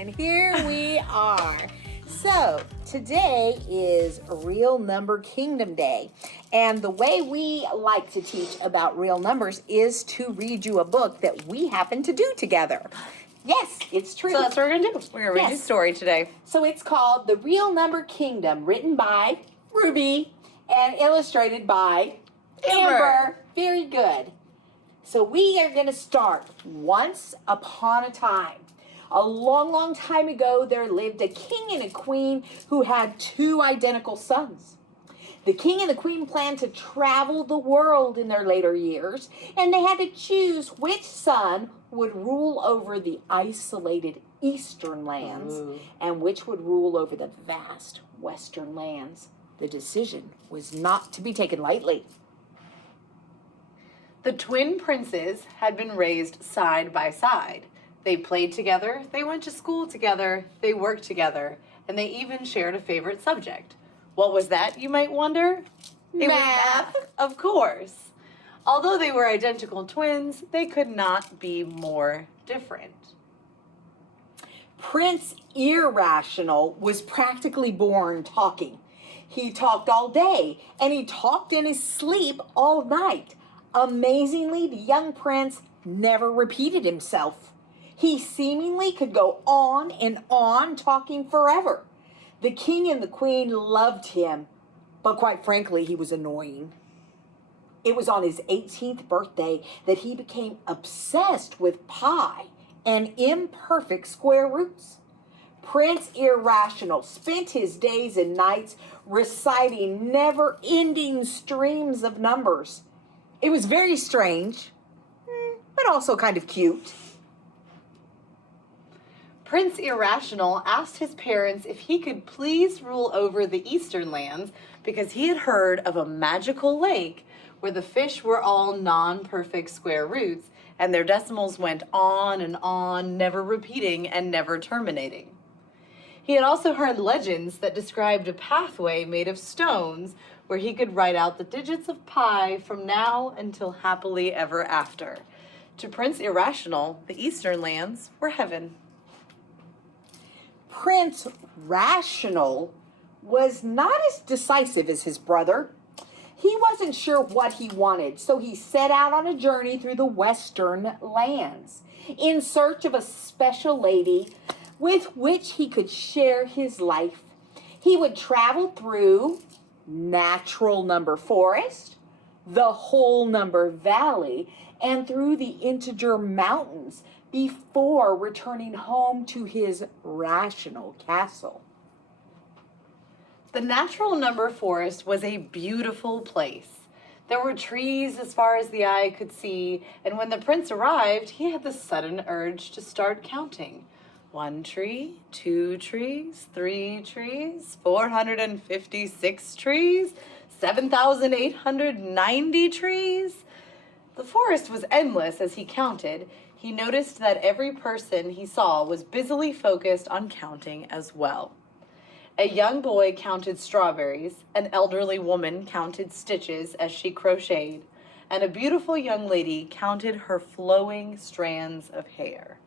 and here we are. So today is Real Number Kingdom Day, and the way we like to teach about real numbers is to read you a book that we happen to do together. Yes, it's true. So that's what we're going to do. We're going to read you a story today. So it's called The Real Number Kingdom, written by Ruby and illustrated by Amber. Very good. So we are going to start. Once upon a time, a long, long time ago, there lived a king and a queen who had two identical sons. The king and the queen planned to travel the world in their later years, and they had to choose which son would rule over the isolated eastern lands and which would rule over the vast western lands. The decision was not to be taken lightly. The twin princes had been raised side by side. They played together, they went to school together, they worked together, and they even shared a favorite subject. What was that, you might wonder? It was math, of course. Although they were identical twins, they could not be more different. Prince Irrational was practically born talking. He talked all day, and he talked in his sleep all night. Amazingly, the young prince never repeated himself. He seemingly could go on and on talking forever. The king and the queen loved him, but quite frankly, he was annoying. It was on his 18th birthday that he became obsessed with pi and imperfect square roots. Prince Irrational spent his days and nights reciting never-ending streams of numbers. It was very strange, but also kind of cute. Prince Irrational asked his parents if he could please rule over the eastern lands because he had heard of a magical lake where the fish were all non-perfect square roots and their decimals went on, never repeating and never terminating. He had also heard legends that described a pathway made of stones where he could write out the digits of pi from now until happily ever after. To Prince Irrational, the eastern lands were heaven. Prince Rational was not as decisive as his brother. He wasn't sure what he wanted, so he set out on a journey through the western lands in search of a special lady with which he could share his life. He would travel through natural number forest, the whole number valley, and through the integer mountains before returning home to his rational castle. The natural number forest was a beautiful place. There were trees as far as the eye could see, and when the prince arrived, he had the sudden urge to start counting. 1 tree, 2 trees, 3 trees, 456 trees, 7,890 trees. The forest was endless as he counted. He noticed that every person he saw was busily focused on counting as well. A young boy counted strawberries, an elderly woman counted stitches as she crocheted, and a beautiful young lady counted her flowing strands of hair.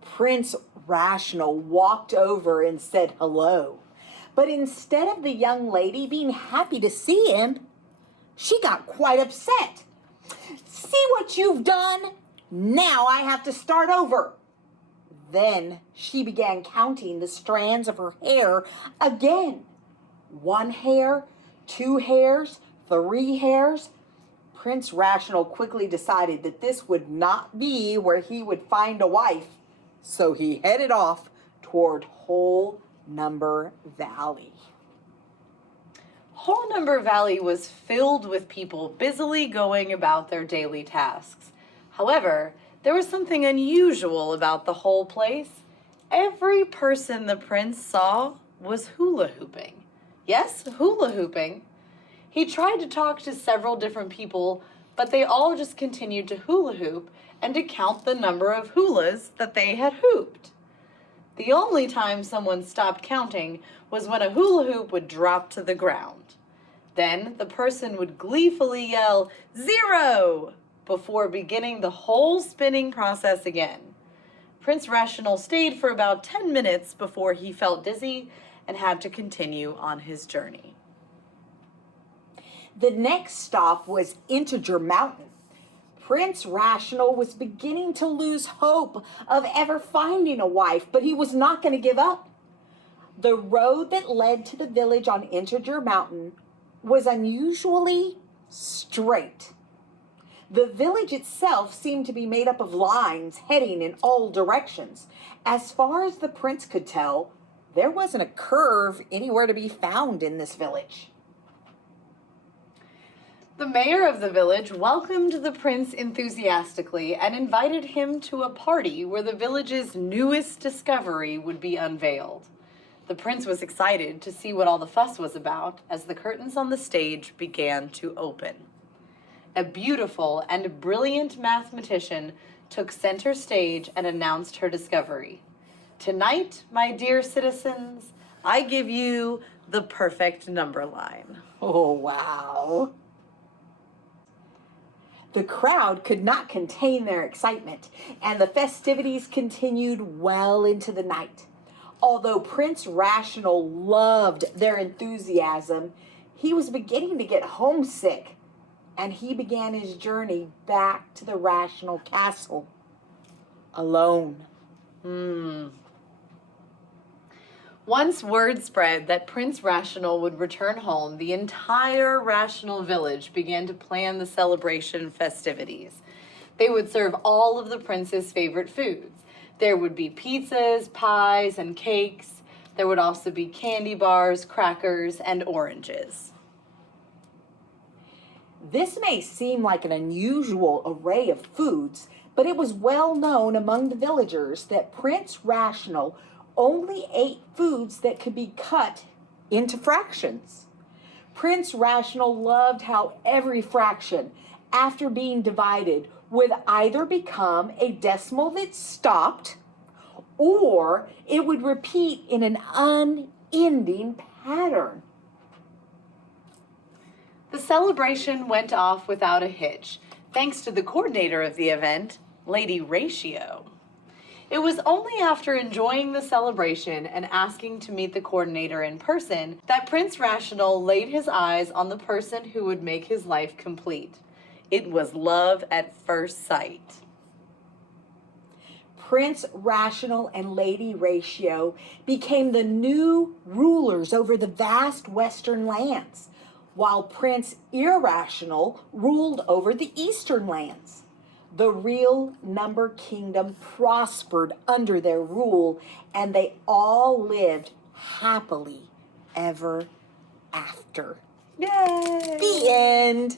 Prince Rational walked over and said hello, but instead of the young lady being happy to see him, she got quite upset. "See what you've done? Now I have to start over." Then she began counting the strands of her hair again. 1 hair, 2 hairs, 3 hairs. Prince Rational quickly decided that this would not be where he would find a wife, so he headed off toward Whole Number Valley. Whole Number Valley was filled with people busily going about their daily tasks. However, there was something unusual about the whole place. Every person the prince saw was hula hooping. Yes, hula hooping. He tried to talk to several different people, but they all just continued to hula hoop and to count the number of hulas that they had hooped. The only time someone stopped counting was when a hula hoop would drop to the ground. Then the person would gleefully yell, "Zero!" before beginning the whole spinning process again. Prince Rational stayed for about 10 minutes before he felt dizzy and had to continue on his journey. The next stop was Integer Mountain. Prince Rational was beginning to lose hope of ever finding a wife, but he was not going to give up. The road that led to the village on Integer Mountain was unusually straight. The village itself seemed to be made up of lines heading in all directions. As far as the prince could tell, there wasn't a curve anywhere to be found in this village. The mayor of the village welcomed the prince enthusiastically and invited him to a party where the village's newest discovery would be unveiled. The prince was excited to see what all the fuss was about as the curtains on the stage began to open. A beautiful and brilliant mathematician took center stage and announced her discovery. Tonight, my dear citizens, I give you the perfect number line. Oh, wow. The crowd could not contain their excitement, and the festivities continued well into the night. Although Prince Rational loved their enthusiasm, he was beginning to get homesick, and he began his journey back to the Rational Castle alone. Once word spread that Prince Rational would return home, the entire Rational village began to plan the celebration festivities. They would serve all of the prince's favorite foods. There would be pizzas, pies, and cakes. There would also be candy bars, crackers, and oranges. This may seem like an unusual array of foods, but it was well known among the villagers that Prince Rational only ate foods that could be cut into fractions. Prince Rational loved how every fraction, after being divided, would either become a decimal that stopped, or it would repeat in an unending pattern. The celebration went off without a hitch, thanks to the coordinator of the event, Lady Ratio. It was only after enjoying the celebration and asking to meet the coordinator in person that Prince Rational laid his eyes on the person who would make his life complete. It was love at first sight. Prince Rational and Lady Ratio became the new rulers over the vast western lands, while Prince Irrational ruled over the eastern lands. The real number kingdom prospered under their rule, and they all lived happily ever after. Yay! The end.